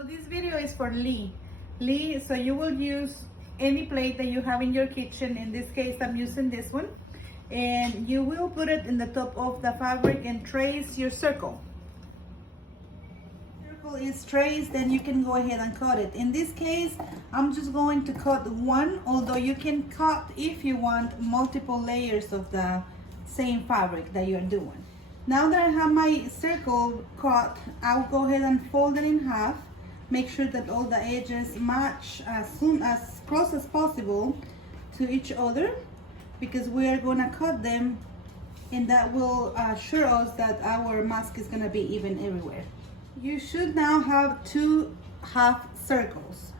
So this video is for Lee. Lee, so you will use any plate that you have in your kitchen. In this case, I'm using this one. And you will put it in the top of the fabric and trace your circle. Circle is traced, then you can go ahead and cut it. In this case, I'm just going to cut one, although you can cut, if you want, multiple layers of the same fabric that you're doing. Now that I have my circle cut, I'll go ahead and fold it in half. Make sure that all the edges match as close as possible to each other, because we are going to cut them, and that will assure us that our mask is going to be even everywhere. You should now have two half circles.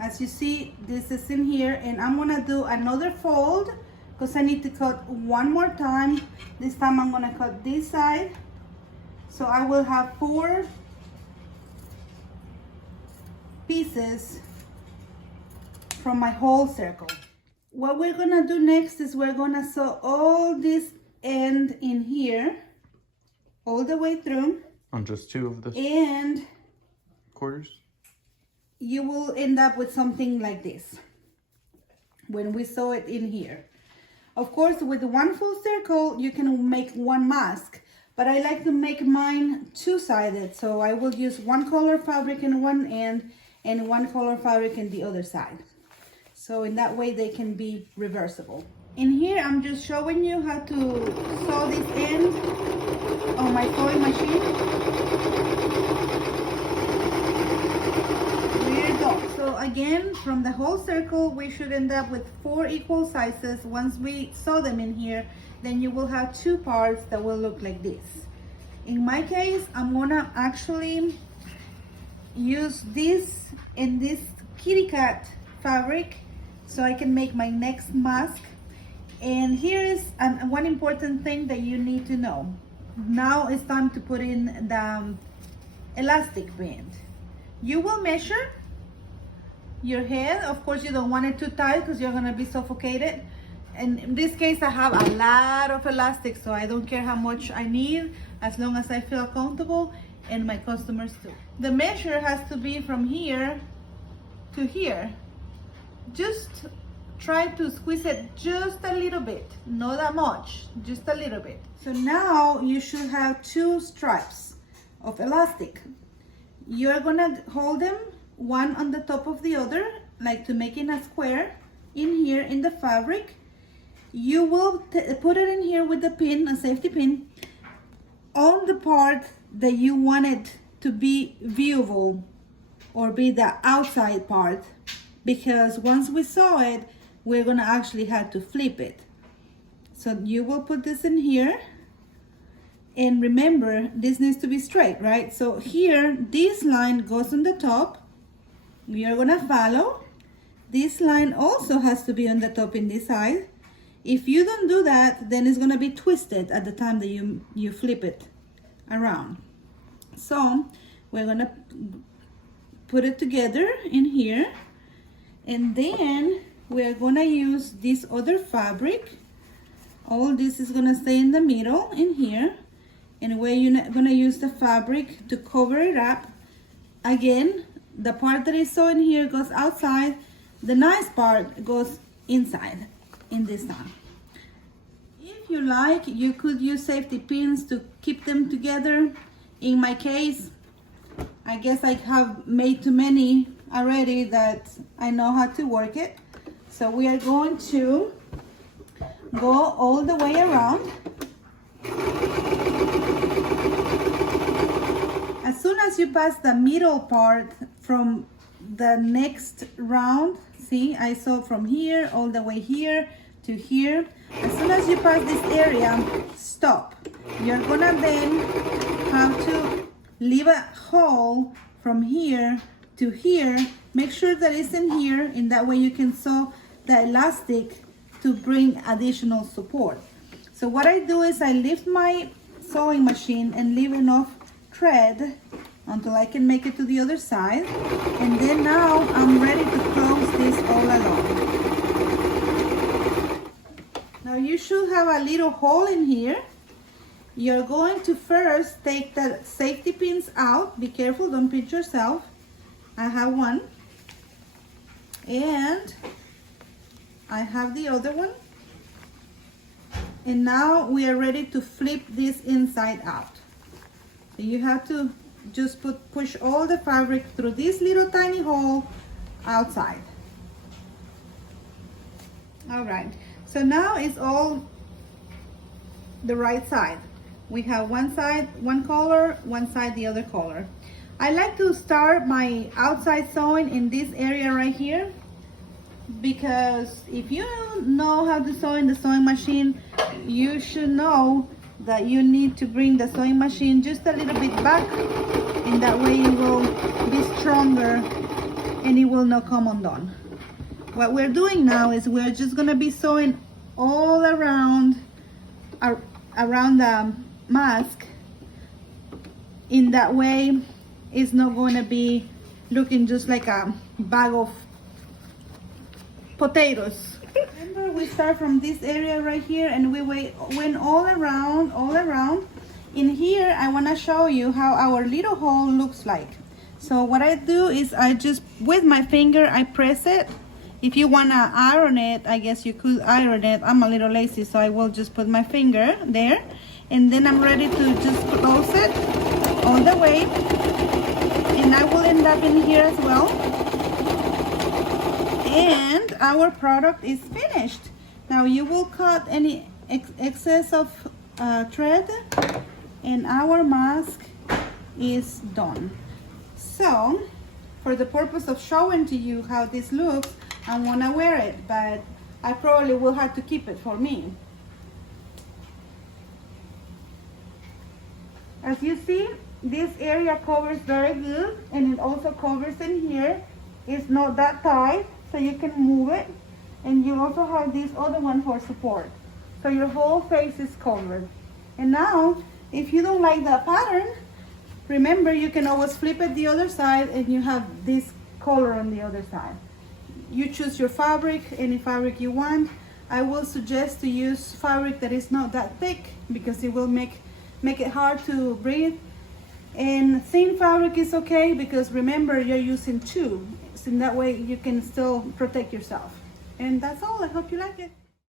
As you see, this is in here, and I'm going to do another fold because I need to cut one more time. This time I'm going to cut this side, so I will have 4 pieces from my whole circle. What we're gonna do next is we're gonna sew all this end in here all the way through on just 2 of the and quarters. You will end up with something like this when we sew it in here. Of course, with one full circle you can make one mask, but I like to make mine 2-sided, so I will use one color fabric in one end and one color fabric in the other side. So in that way they can be reversible. In here I'm just showing you how to sew this end on my sewing machine. There you go. So again, from the whole circle we should end up with 4 equal sizes. Once we sew them in here, then you will have 2 parts that will look like this. In my case, I'm gonna actually use this and this kitty cat fabric so I can make my next mask. And here is one important thing that you need to know. Now it's time to put in the elastic band. You will measure your head. Of course, you don't want it too tight because you're gonna be suffocated. And in this case, I have a lot of elastic, so I don't care how much I need, as long as I feel comfortable, and my customers too. The measure has to be from here to here. Just try to squeeze it just a little bit, not that much, just a little bit. So now you should have 2 stripes of elastic. You are gonna hold them one on the top of the other, like to make it a square in here in the fabric. You will put it in here with the pin, a safety pin, on the part that you want it to be viewable or be the outside part, because once we sew it, we're gonna actually have to flip it. So you will put this in here, and remember, this needs to be straight, right? So here, this line goes on the top. We are gonna follow. This line also has to be on the top in this side. If you don't do that, then it's gonna be twisted at the time that you flip it around. So we're gonna put it together in here, and then we're gonna use this other fabric. All this is gonna stay in the middle in here, and we're gonna use the fabric to cover it up. Again, the part that is sewn here goes outside, the nice part goes inside in this time. If you like, you could use safety pins to keep them together. In my case, I guess I have made too many already that I know how to work it. So we are going to go all the way around. As soon as you pass the middle part from the next round, see, I sew from here all the way here to here. As soon as you pass this area, stop. You're gonna then have to leave a hole from here to here. Make sure that it's in here, in that way you can sew the elastic to bring additional support. So what I do is I lift my sewing machine and leave enough thread until I can make it to the other side, and then now I'm ready to close this all along. Now you should have a little hole in here. You're going to first take the safety pins out. Be careful, don't pinch yourself. I have one, and I have the other one. And now we are ready to flip this inside out. So you have to just push all the fabric through this little tiny hole outside. All right, so now it's all the right side. We have one side, one color, one side, the other color. I like to start my outside sewing in this area right here, because if you know how to sew in the sewing machine, you should know that you need to bring the sewing machine just a little bit back, and that way it will be stronger and it will not come undone. What we're doing now is we're just gonna be sewing all around the mask. In that way, it's not going to be looking just like a bag of potatoes. Remember, we start from this area right here and we went all around. In here, I want to show you how our little hole looks like. So what I do is I just, with my finger, I press it. If you want to iron it, I guess you could iron it. I'm a little lazy, so I will just put my finger there. And then I'm ready to just close it all the way. And I will end up in here as well. And our product is finished. Now you will cut any excess of thread, and our mask is done. So, for the purpose of showing to you how this looks, I want to wear it, but I probably will have to keep it for me. As you see, this area covers very good, and it also covers in here. It's not that tight, so you can move it. And you also have this other one for support. So your whole face is covered. And now, if you don't like that pattern, remember you can always flip it the other side and you have this color on the other side. You choose your fabric, any fabric you want. I will suggest to use fabric that is not that thick, because it will make it hard to breathe. And thin fabric is okay, because remember you're using two. So in that way you can still protect yourself. And that's all. I hope you like it.